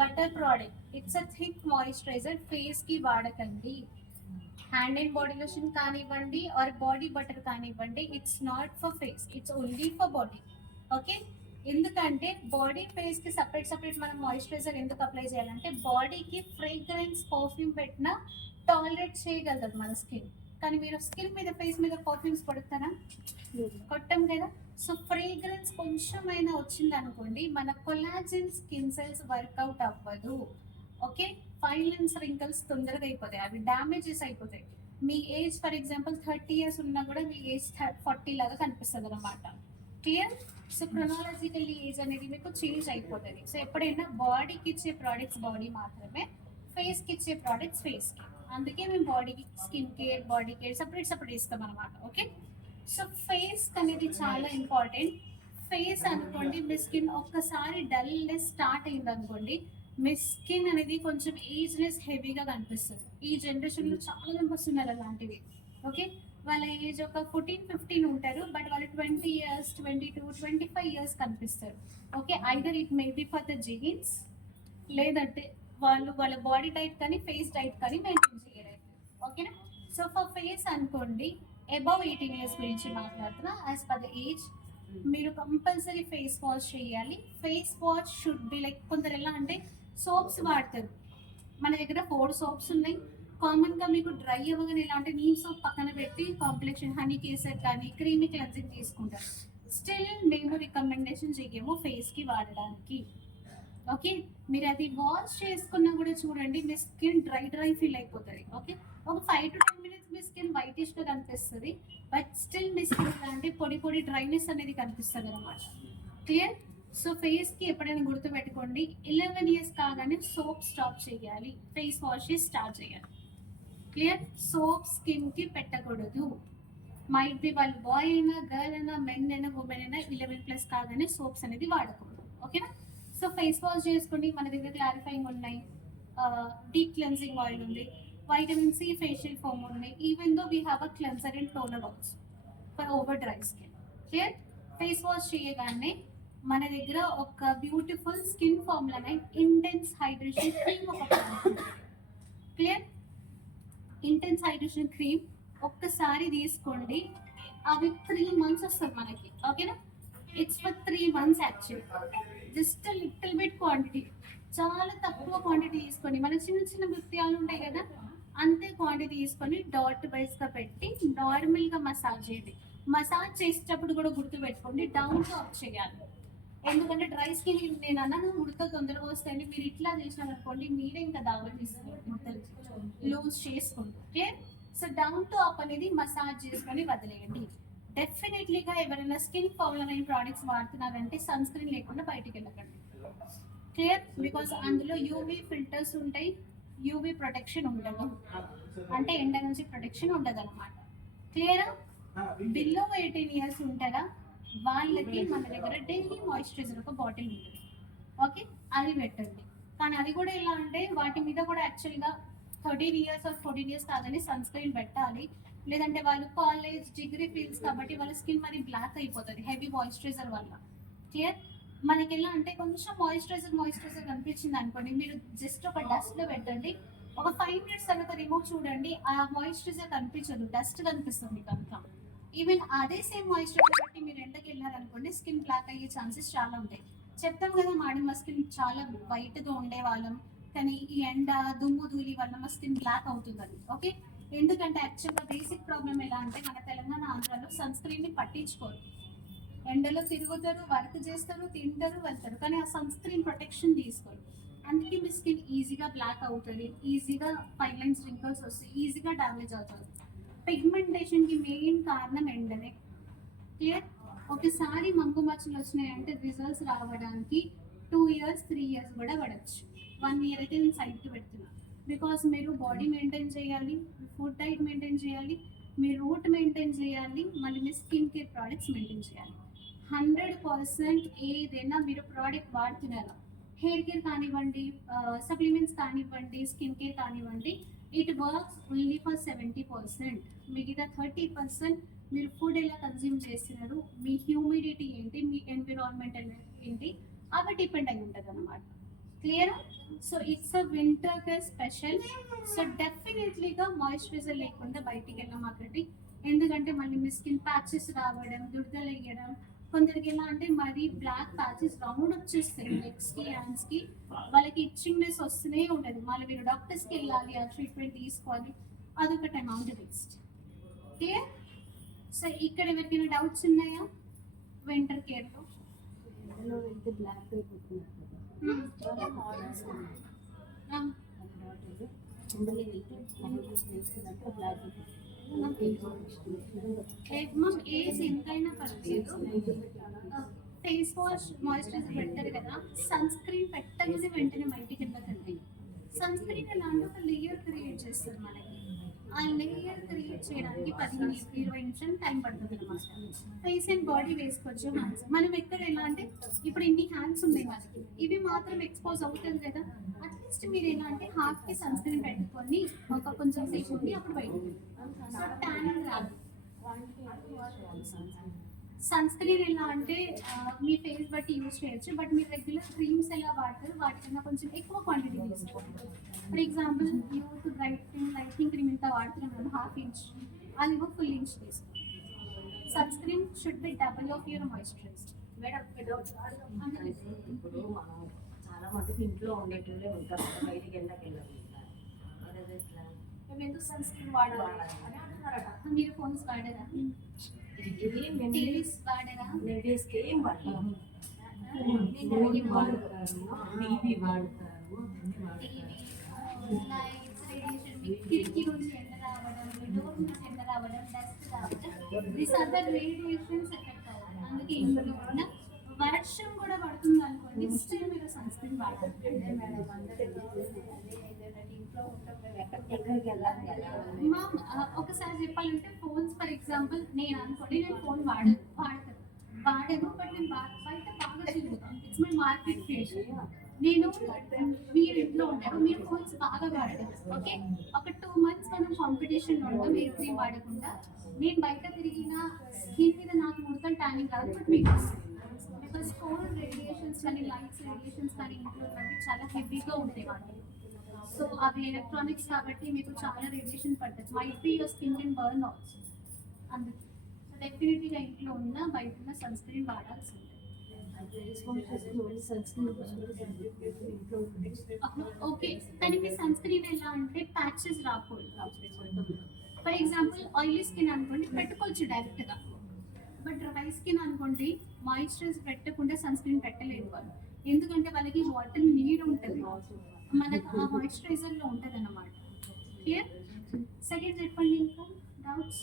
Butter product, it's a thick moisturiser, face కి వాడకండి. Hand and body lotion కానివ్వండి or body butter కానివ్వండి, it's not for face, it's only for body. Okay, ఎందుకంటే body face కి separate separate మనం moisturiser ఎందుకు apply చేయాలంటే బాడీకి fragrance perfume పెట్టినా టాలరేట్ చేయగలదు మన స్కిన్. కానీ మీరు స్కిన్ మీద ఫేస్ మీద పర్ఫ్యూమ్స్ కొడతారా? కొట్టం కదా. సో ఫ్రేగ్రెన్స్ కొంచెమైనా వచ్చింది అనుకోండి, మన కొలాజన్ స్కిన్ సెల్స్ వర్కౌట్ అవ్వదు. ఓకే, ఫైన్ లైన్స్ రింకల్స్ తొందరగా అయిపోతాయి, అవి డ్యామేజెస్ అయిపోతాయి. మీ ఏజ్ ఫర్ ఎగ్జాంపుల్ 30 years ఉన్నా కూడా మీ ఏజ్ 40 లాగా కనిపిస్తుంది అనమాట. క్లియర్? సో క్రొనాలజికల్లీ ఏజ్ అనేది మీకు చేంజ్ అయిపోతుంది. సో ఎప్పుడైనా బాడీకి ఇచ్చే ప్రోడక్ట్స్ బాడీ మాత్రమే, ఫేస్కి ఇచ్చే ప్రోడక్ట్స్ ఫేస్కి. అందుకే మేము బాడీకి skin care, body care separate separate ఇస్తాం అనమాట. ఓకే, సో ఫేస్ అనేది చాలా ఇంపార్టెంట్. ఫేస్ అనుకోండి, మీ స్కిన్ ఒక్కసారి డల్నెస్ స్టార్ట్ అయింది అనుకోండి, మీ స్కిన్ అనేది కొంచెం ఏజ్నెస్ హెవీగా కనిపిస్తుంది. ఈ జనరేషన్లో చాలా మెంబర్స్ ఉన్నారు అలాంటివి. ఓకే, వాళ్ళ ఏజ్ ఒక 14-15 ఉంటారు, బట్ వాళ్ళు 20 years, 22, 25 years కనిపిస్తారు. Okay, either it may be for the jeans, లేదంటే వాళ్ళ బాడీ టైప్ కానీ ఫేస్ టైప్ కానీ మెయింటైన్ చేయలేదు. ఓకేనా? సో ఫర్ ఫేస్ అనుకోండి, అబౌవ్ 18 years గురించి మాట్లాడుతున్నా. యాజ్ పర్ ద ఏజ్ మీరు కంపల్సరీ ఫేస్ వాష్ చేయాలి. Face wash should be like, కొందరు ఎలా అంటే సోప్స్ వాడతారు. మన దగ్గర 4 soaps ఉన్నాయి. కామన్గా మీకు డ్రై అవ్వగానే ఎలా అంటే నీమ్ సోప్ పక్కన పెట్టి కాంప్లెక్షన్ హనీ కేసర్ కానీ క్రీమీ క్లెన్జింగ్ తీసుకుంటారు. స్టిల్ మేము రికమెండేషన్ చెయ్యము ఫేస్కి వాడడానికి. ఓకే, మీరు అది వాష్ చేసుకున్నా కూడా చూడండి, మీ స్కిన్ డ్రై ఫీల్ అయిపోతుంది. ఓకే, ఒక 5 to 10 minutes మీ స్కిన్ వైటిష్గా కనిపిస్తుంది, బట్ స్టిల్ మీ స్కిన్ అంటే పొడి డ్రైనెస్ అనేది కనిపిస్తుంది అనమాట. క్లియర్? సో ఫేస్కి ఎప్పుడైనా గుర్తుపెట్టుకోండి, 11 years కాగానే సోప్ స్టాప్ చేయాలి, ఫేస్ వాష్ స్టార్ట్ చేయాలి. క్లియర్? సోప్ స్కిన్కి పెట్టకూడదు. మైట్ బి వాళ్ళు బాయ్ అయినా, గర్ల్ అయినా, మెన్ అయినా, ఉమెన్ అయినా 11+ కాగానే సోప్స్ అనేది వాడకూడదు. ఓకేనా? సో ఫేస్ వాష్ చేసుకోండి. మన దగ్గర క్లారిఫైయింగ్ ఉన్నాయి, డీప్ క్లెన్సింగ్ ఆయిల్ ఉంది, వైటమిన్ సి ఫేషియల్ ఫోమ్ ఉంది, even though we have a cleanser and toner also for over dry skin. Clear? Face wash చేయగానే మన దగ్గర ఒక beautiful skin formula intense hydration cream ఒక క్లియర్? ఇంటెన్స్ హైడ్రేషన్ క్రీమ్ ఒక్కసారి తీసుకోండి, అవి 3 months వస్తుంది మనకి. ఓకేనా? It's for 3 months actually. Just little bit quantity, చాలా తక్కువ క్వాంటిటీ తీసుకొని, మన చిన్న నృత్యాలు ఉంటాయి కదా, అంతే క్వాంటిటీ తీసుకొని డాట్ వైజ్గా పెట్టి నార్మల్గా మసాజ్ చేయండి. మసాజ్ చేసేటప్పుడు కూడా గుర్తుపెట్టుకోండి, డౌన్ టు అప్ చేయాలి. ఎందుకంటే డ్రై స్కిన్ నేను అన్నాను ఉడత తొందరగా వస్తాయండి, మీరు ఇట్లా చేసినారనుకోండి మీరే ఇంకా దావని లూజ్ చేసుకుంటారు. Clear? So down to up అనేది మసాజ్ చేసుకొని వదిలేయండి. డెఫినెట్లీగా ఎవరైనా స్కిన్ ప్రాబ్లమ్ అయిన ప్రోడక్ట్స్ వాడుతున్నారంటే సన్ స్క్రీన్ లేకుండా బయటికి వెళ్ళకండి. క్లియర్? బికాస్ అందులో యూవీ ఫిల్టర్స్ ఉంటాయి, యూవీ ప్రొటెక్షన్ ఉండదు, అంటే ఎండ నుంచి ప్రొటెక్షన్ ఉండదు అనమాట. క్లియరా? బిలో 18 years ఉంటారా వాళ్ళకి మన దగ్గర డైలీ మాయిశ్చరైజర్ ఒక బాటిల్ ఉంటుంది. ఓకే, అది పెట్టండి. కానీ అది కూడా ఎలా అంటే వాటి మీద కూడా యాక్చువల్గా 13 years or 14 years కాదని సన్ స్క్రీన్ పెట్టాలి. లేదంటే వాళ్ళు కాలేజ్ డిగ్రీ ఫీల్డ్స్ కాబట్టి వాళ్ళ స్కిన్ మరి బ్లాక్ అయిపోతుంది హెవీ మాయిశ్చరైజర్ వల్ల. క్లియర్? మనకి ఎలా అంటే కొంచెం మాయిశ్చరైజర్ కనిపించింది అనుకోండి, మీరు జస్ట్ ఒక డస్ట్లో పెట్టండి, ఒక 5 minutes తర్వాత రిమూవ్ చూడండి, ఆ మాయిశ్చరైజర్ కనిపించదు, డస్ట్ కనిపిస్తుంది కనుక. ఈవెన్ అదే సేమ్ మాయిశ్చరైజర్ బట్టి మీరు ఎండకి వెళ్ళారనుకోండి, స్కిన్ బ్లాక్ అయ్యే ఛాన్సెస్ చాలా ఉంటాయి. చెప్తాం కదా మేడం, మా స్కిన్ చాలా వైట్గా ఉండేవాళ్ళం, కానీ ఈ ఎండ దుమ్ము ధూళి వల్ల మా స్కిన్ బ్లాక్ అవుతుందని. ఓకే, ఎందుకంటే యాక్చువల్గా బేసిక్ ప్రాబ్లం ఎలా అంటే మన తెలంగాణ ఆంధ్రాలో సన్ స్క్రీన్ని పట్టించుకోరు, ఎండలో తిరుగుతారు, వర్క్ చేస్తారు, తింటారు, వెళ్తారు, కానీ ఆ సన్ స్క్రీన్ ప్రొటెక్షన్ తీసుకోరు. అందుకే మీ స్కిన్ ఈజీగా బ్లాక్ అవుతుంది, ఈజీగా ఫైన్ లైన్స్ రింకల్స్ వస్తాయి, ఈజీగా డ్యామేజ్ అవుతుంది. పిగ్మెంటేషన్కి మెయిన్ కారణం ఎండనే. క్లియర్? ఒకసారి మంగు మచ్చలు వచ్చినాయంటే రిజల్ట్స్ రావడానికి 2 years, 3 years కూడా పడవచ్చు. 1 year అయితే నేను సైడ్కి పెడుతున్నాను. బికాస్ మీరు బాడీ మెయింటైన్ చేయాలి, ఫుడ్ డైట్ మెయింటైన్ చేయాలి, మీ రూట్ మెయింటైన్ చేయాలి, మళ్ళీ మీ స్కిన్ కేర్ ప్రోడక్ట్స్ మెయింటైన్ చేయాలి. 100% ఏదైనా మీరు ప్రోడక్ట్ వాడుతున్నారా, హెయిర్ కేర్ కానివ్వండి, సప్లిమెంట్స్ కానివ్వండి, స్కిన్ కేర్ కానివ్వండి, ఇట్ వర్క్స్ ఓన్లీ ఫర్ 70%. మిగతా 30% మీరు ఫుడ్ ఎలా కన్జ్యూమ్ చేస్తున్నారు, మీ హ్యూమిడిటీ ఏంటి, మీ ఎన్విరాన్మెంట్ ఏంటి, అవి డిపెండ్ అయి ఉంటుంది అన్నమాట. క్లియరా? సో ఇట్స్ అ వింటర్ కే స్పెషల్. సో డెఫినెట్లీగా మాయిశ్చరైజర్ లేకుండా బయటికి వెళ్ళమాకండి. ఎందుకంటే మళ్ళీ మీ స్కిన్ ప్యాచెస్ రావడం, దురదలు వేయడం, కొందరికి ఎలా అంటే మరి బ్లాక్ ప్యాచెస్ రౌండ్ వచ్చేస్తాయి లెగ్స్ కి, హ్యాండ్స్ కి, వాళ్ళకి ఇచ్చింగ్నెస్ వస్తూనే ఉంటుంది. మళ్ళీ మీరు డాక్టర్స్కి వెళ్ళాలి, ఆ ట్రీట్మెంట్ తీసుకోవాలి, అదొకటి అమౌంట్ వేస్ట్. ఓకే, సో ఇక్కడ ఎవరికైనా డౌట్స్ ఉన్నాయా వింటర్ కేర్లో? బ్లాక్ అయిపోతున్నారు చాలా మోడల్స్ ఉన్నాయి. మ్యామ్ ఏజ్ ఎంతైనా పర్లేదు, ఫేస్ వాష్ మాయిశ్చరైజర్ పెట్టారు కదా, సన్ స్క్రీన్ పెట్టగానే వెంటనే బయటికి వెళ్ళకండి. సన్ స్క్రీన్ ఎలా అంటే ఒక లేయర్ క్రియేట్ చేస్తారు మనకి. ఆ లేయర్ క్రియేట్ చేయడానికి 15-20 నిమిషాలు టైం పడుతుంది అనమాట. ఫేస్ అండ్ బాడీ వేసుకోవచ్చు. హ్యాండ్స్ మనం ఎక్కడ ఎలా అంటే ఇప్పుడు ఇన్ని హ్యాండ్స్ ఉన్నాయి మనకి, ఇవి మాత్రం ఎక్స్పోజ్ అవుతుంది కదా, అట్లీస్ట్ మీరు ఎలా అంటే హాఫ్ కి సన్ స్క్రీన్ పెట్టుకొని ఒక కొంచెం సేపు ఉండి అప్పుడు బయటకు ట్యానింగ్ రాదు. సన్ స్క్రీన్ ఎలా అంటే మీ ఫేస్ బట్టి యూజ్ చేయొచ్చు, బట్ మీరు రెగ్యులర్ క్రీమ్స్ ఎలా వాడతారు వాటికన్నా కొంచెం ఎక్కువ క్వాంటిటీ తీసుకోవాలి. For example youth lighting cream ఇంత వాడుతున్నాం మనం, హాఫ్ ఇంచ్, అది ఫుల్ ఇంచ్ తీసుకోవాలి. Sun screen should be double of your moisturiser. ఇప్పుడు మనం చాలా మటుకు ఇంట్లో ఉండేటోళ్ళే ఉంటారు, బయటికి వెళ్ళకెళ్ళాలి. మేము ఎందుకు సన్ స్క్రీన్ వాడాలి అని అంటున్నారట. మీరు ఫోన్స్ వాడారా? టీవీస్ వాడారా? లేడీస్కి ఏం వాడతారు, టీవీ వాడతారు, లైట్స్, రేడియేషన్, కిటికీ నుంచి ఎండ రావడం, డోర్ నుంచి ఎండ రావడం, డస్ట్ రావడం, this are the radiations effect అవ్వాలి. అందుకే ఇంట్లో ఉన్న వర్షం కూడా పడుతుంది అనుకోండి, స్టిల్ మీరు సన్ స్క్రీన్ వాడాలి. ఎక్కడికి వెళ్ళాలి కదా. మ్యామ్ ఒకసారి చెప్పాలంటే ఫోన్స్ ఫర్ ఎగ్జాంపుల్ నేను అనుకోండి, నేను ఫోన్ వాడను బట్ నేను బయట బాగా తిరుగుతాను. It's my market face. నేను మీరు ఇంట్లో ఉంటారు, మీరు ఫోన్స్ బాగా వాడడం, ఓకే, ఒక 2 months మనం కాంపిటీషన్ ఉంటాం ఏ క్రీమ్ వాడకుండా. నేను బయట తిరిగిన స్కిన్ మీద నాకు మొత్తం ట్యానింగ్ కాదు, బట్ మీకు బికాస్ ఫోన్ రేడియేషన్స్ కానీ లైట్స్ రేడియేషన్స్ కానీ ఇంట్లో ఉన్నవి చాలా హెవీగా ఉంటాయి వాటి. సో అవి ఎలక్ట్రానిక్స్ కాబట్టి మీకు చాలా రేడియేషన్ పడుతుంది, might be your skin can burn also. అందుకే సో డెఫినెట్లీగా ఇంట్లో ఉన్న బయట ఉన్న సన్ స్క్రీన్ వాడాల్సి ఉంటుంది. ఓకే, కానీ మీ సన్ స్క్రీన్ ఎలా అంటే ప్యాచెస్ రాకూడదు. ఫర్ ఎగ్జాంపుల్ ఆయిలీ స్కిన్ అనుకోండి పెట్టుకోవచ్చు డైరెక్ట్గా, బట్ డ్రై స్కిన్ అనుకోండి మాయిశ్చరైజర్ పెట్టకుండా సన్ స్క్రీన్ పెట్టలేదు వాళ్ళు, ఎందుకంటే వాళ్ళకి వాటర్ నీడ్ ఉంటుంది, మనకు ఆ మాయిశ్చరైజర్లో ఉంటుంది అన్నమాట. క్లియర్? సెకండ్ చెప్పండి ఇంకా డౌట్స్.